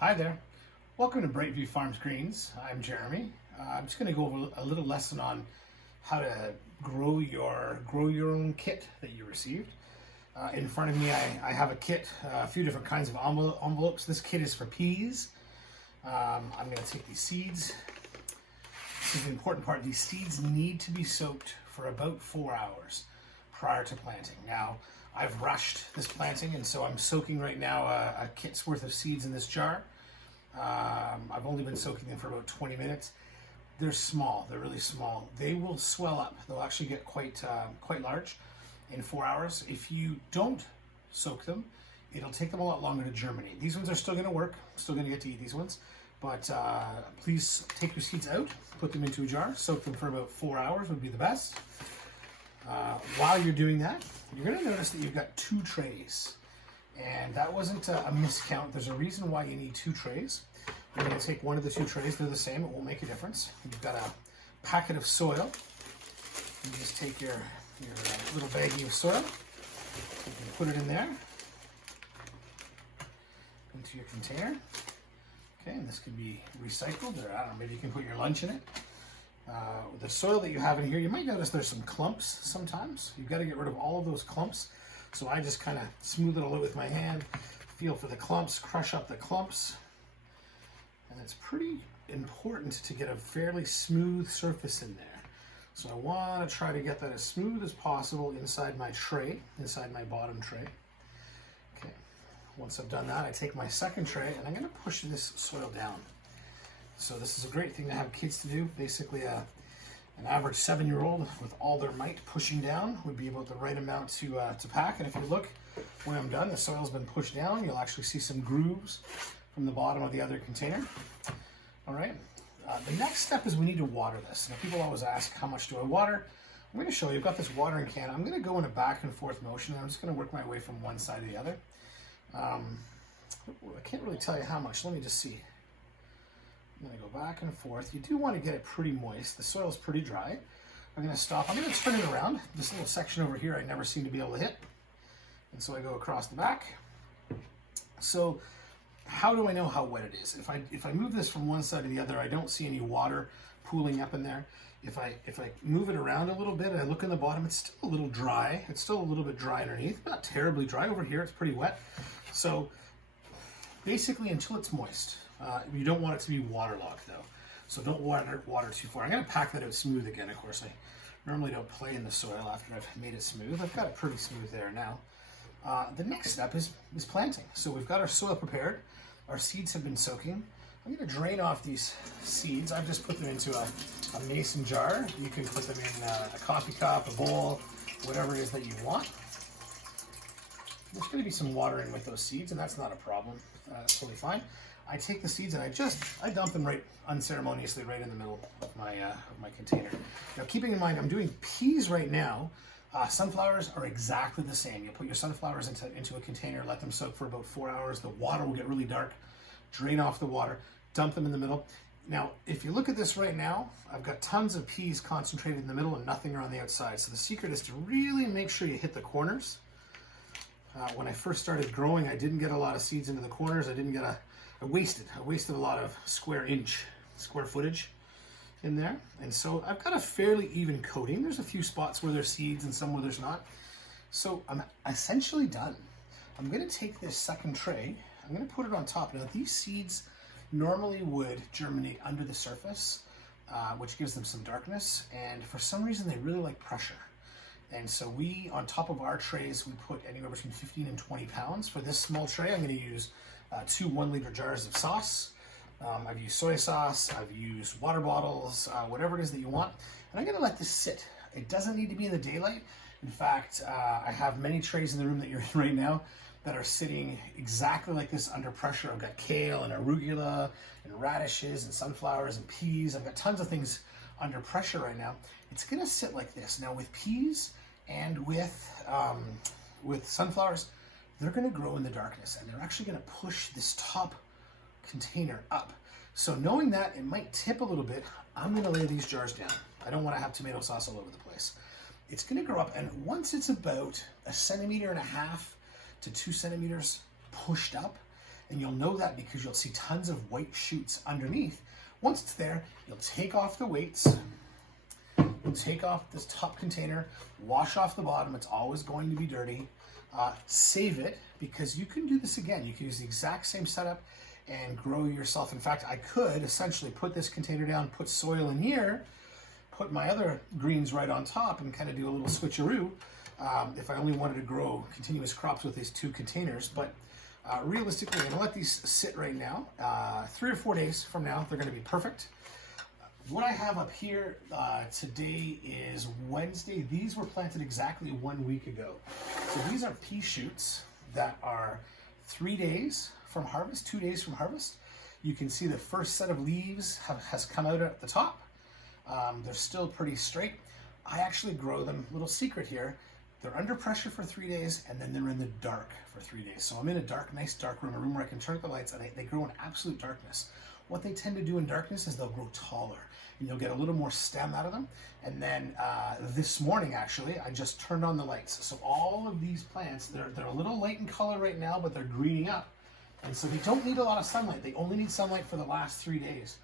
Hi there. Welcome to Brightview Farms Greens. I'm Jeremy. I'm just going to go over a little lesson on how to grow your own kit that you received. In front of me, I have a kit, a few different kinds of envelopes. This kit is for peas. I'm going to take these seeds. This is the important part. These seeds need to be soaked for about 4 hours prior to planting. Now, I've rushed this planting, and so I'm soaking right now a kit's worth of seeds in this jar. I've only been soaking them for about 20 minutes. They're small, they're really small. They will swell up. They'll actually get quite large in 4 hours. If you don't soak them, it'll take them a lot longer to germinate. These ones are still gonna work, still gonna get to eat these ones, but please take your seeds out, put them into a jar, soak them for about 4 hours would be the best. While you're doing that, you're going to notice that you've got 2 trays, and that wasn't a miscount. There's a reason why you need 2 trays. You're going to take one of the 2 trays, they're the same, it won't make a difference. You've got a packet of soil. You just take your little baggie of soil, you can put it in there, into your container. Okay, and this could be recycled, or I don't know, maybe you can put your lunch in it. The soil that you have in here, you might notice there's some clumps sometimes. You've got to get rid of all of those clumps. So I just kind of smooth it all out with my hand, feel for the clumps, crush up the clumps. And it's pretty important to get a fairly smooth surface in there. So I want to try to get that as smooth as possible inside my tray, inside my bottom tray. Okay, once I've done that, I take my second tray and I'm going to push this soil down. So this is a great thing to have kids to do. Basically, an average 7-year-old with all their might pushing down would be about the right amount to pack. And if you look when I'm done, the soil's been pushed down. You'll actually see some grooves from the bottom of the other container. All right. The next step is we need to water this. Now, people always ask, how much do I water? I'm going to show you. I've got this watering can. I'm going to go in a back and forth motion. I'm just going to work my way from one side to the other. I can't really tell you how much. Let me just see. I'm going to go back and forth. You do want to get it pretty moist. The soil's pretty dry. I'm going to stop. I'm going to turn it around. This little section over here I never seem to be able to hit. And so I go across the back. So how do I know how wet it is? If I move this from one side to the other, I don't see any water pooling up in there. If I move it around a little bit and I look in the bottom, it's still a little dry. It's still a little bit dry underneath. Not terribly dry. Over here it's pretty wet. So basically until it's moist. You don't want it to be waterlogged though, so don't water too far. I'm going to pack that out smooth again. Of course, I normally don't play in the soil after I've made it smooth. I've got it pretty smooth there now. The next step is planting. So we've got our soil prepared. Our seeds have been soaking. I'm going to drain off these seeds. I've just put them into a mason jar. You can put them in a coffee cup, a bowl, whatever it is that you want. There's going to be some water in with those seeds, and that's not a problem. That's totally fine. I take the seeds and I dump them right unceremoniously right in the middle of my container. Now, keeping in mind I'm doing peas right now. Sunflowers are exactly the same. You put your sunflowers into a container, let them soak for about 4 hours. The water will get really dark. Drain off the water, dump them in the middle. Now, if you look at this right now, I've got tons of peas concentrated in the middle and nothing around the outside. So the secret is to really make sure you hit the corners. When I first started growing, I didn't get a lot of seeds into the corners. I wasted a lot of square footage in there. And so I've got a fairly even coating. There's a few spots where there's seeds and some where there's not. So I'm essentially done. I'm going to take this second tray, I'm going to put it on top. Now these seeds normally would germinate under the surface, which gives them some darkness. And for some reason, they really like pressure. And so on top of our trays, we put anywhere between 15 and 20 pounds. For this small tray, I'm going to use 2 1-liter jars of sauce. I've used soy sauce, I've used water bottles, whatever it is that you want. And I'm going to let this sit. It doesn't need to be in the daylight. In fact, I have many trays in the room that you're in right now that are sitting exactly like this under pressure. I've got kale and arugula and radishes and sunflowers and peas. I've got tons of things under pressure right now. It's going to sit like this. Now with peas and with sunflowers, they're going to grow in the darkness and they're actually going to push this top container up. So knowing that it might tip a little bit, I'm going to lay these jars down. I don't want to have tomato sauce all over the place. It's going to grow up, and once it's about 1.5 centimeters to 2 centimeters pushed up, And you'll know that because you'll see tons of white shoots underneath. Once it's there, you'll take off the weights, you'll take off this top container, wash off the bottom. It's always going to be dirty. Save it, because you can do this again. You can use the exact same setup and grow yourself. In fact, I could essentially put this container down, put soil in here, put my other greens right on top, and kind of do a little switcheroo if I only wanted to grow continuous crops with these 2 containers. But realistically, I'm going to let these sit right now. 3 or 4 days from now, they're going to be perfect. What I have up here today is Wednesday. These were planted exactly 1 week ago. So these are pea shoots that are 3 days from harvest, 2 days from harvest. You can see the first set of leaves has come out at the top. They're still pretty straight. I actually grow them, little secret here, they're under pressure for 3 days, and then they're in the dark for 3 days. So I'm in a dark, nice dark room, a room where I can turn up the lights, and they grow in absolute darkness. What they tend to do in darkness is they'll grow taller, and you'll get a little more stem out of them. And then this morning, actually, I just turned on the lights. So all of these plants, they're a little light in color right now, but they're greening up. And so they don't need a lot of sunlight. They only need sunlight for the last 3 days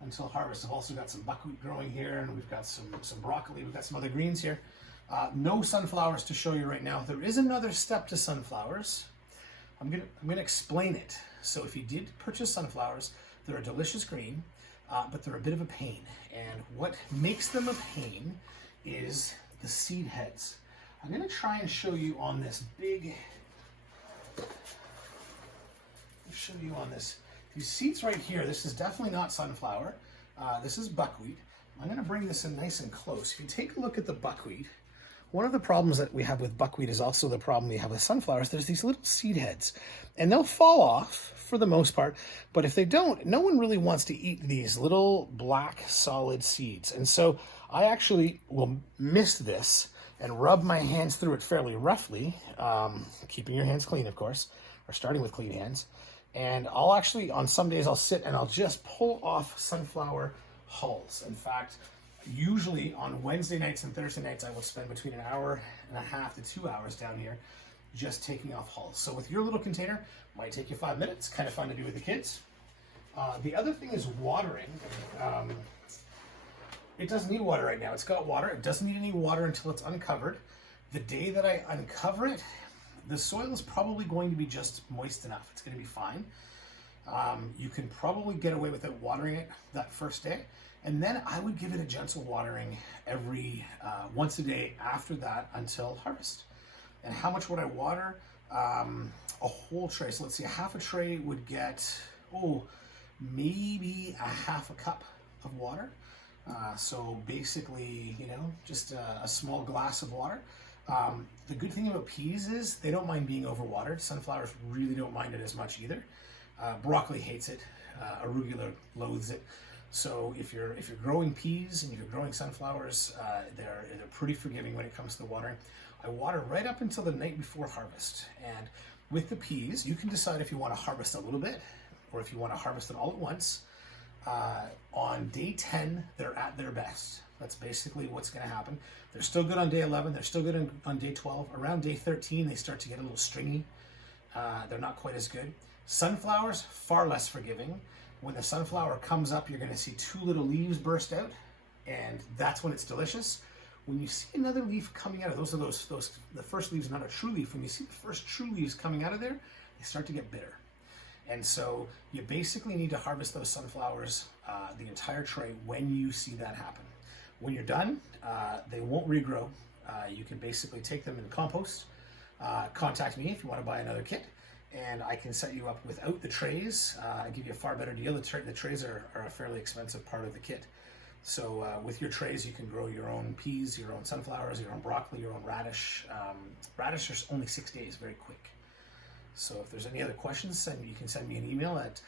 until harvest. I've also got some buckwheat growing here, and we've got some broccoli. We've got some other greens here. No sunflowers to show you right now. There is another step to sunflowers. I'm gonna explain it. So if you did purchase sunflowers, they're a delicious green, but they're a bit of a pain. And what makes them a pain is the seed heads. I'm gonna try and show you on this big, these seeds right here. This is definitely not sunflower. This is buckwheat. I'm gonna bring this in nice and close. If you take a look at the buckwheat, one of the problems that we have with buckwheat is also the problem we have with sunflowers. There's these little seed heads, and they'll fall off for the most part, but if they don't, no one really wants to eat these little black solid seeds. And so I actually will mist this and rub my hands through it fairly roughly, keeping your hands clean, of course, or starting with clean hands. And I'll actually, on some days, I'll sit and I'll just pull off sunflower hulls. In fact, usually on Wednesday nights and Thursday nights, I will spend between 1.5 hours to 2 hours down here just taking off hulls. So with your little container, might take you 5 minutes, kind of fun to do with the kids. The other thing is watering. It doesn't need water right now. It's got water. It doesn't need any water until it's uncovered. The day that I uncover it, the soil is probably going to be just moist enough. It's going to be fine. You can probably get away without watering it that first day. And then I would give it a gentle watering every once a day after that until harvest. And how much would I water? A whole tray. So let's see, half a tray would get, maybe a half a cup of water. So basically, just a small glass of water. The good thing about peas is they don't mind being overwatered. Sunflowers really don't mind it as much either. Broccoli hates it. Arugula loathes it. So if you're growing peas and if you're growing sunflowers, they're pretty forgiving when it comes to the watering. I water right up until the night before harvest. And with the peas, you can decide if you want to harvest a little bit or if you want to harvest it all at once. On day 10, they're at their best. That's basically what's going to happen. They're still good on day 11. They're still good on day 12. Around day 13, they start to get a little stringy. They're not quite as good. Sunflowers, far less forgiving. When the sunflower comes up, you're going to see 2 little leaves burst out, and that's when it's delicious. When you see another leaf coming out of those the first leaves are not a true leaf. When you see the first true leaves coming out of there, they start to get bitter. And so you basically need to harvest those sunflowers, the entire tray, when you see that happen. When you're done, they won't regrow. You can basically take them in compost. Contact me if you want to buy another kit, and I can set you up without the trays. I give you a far better deal. The trays are a fairly expensive part of the kit. So with your trays, you can grow your own peas, your own sunflowers, your own broccoli, your own radish. Radish is only 6 days, very quick. So if there's any other questions, you can send me an email at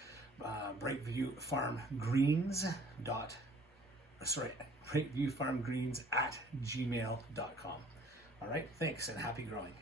brightviewfarmgreens@gmail.com. All right, thanks and happy growing.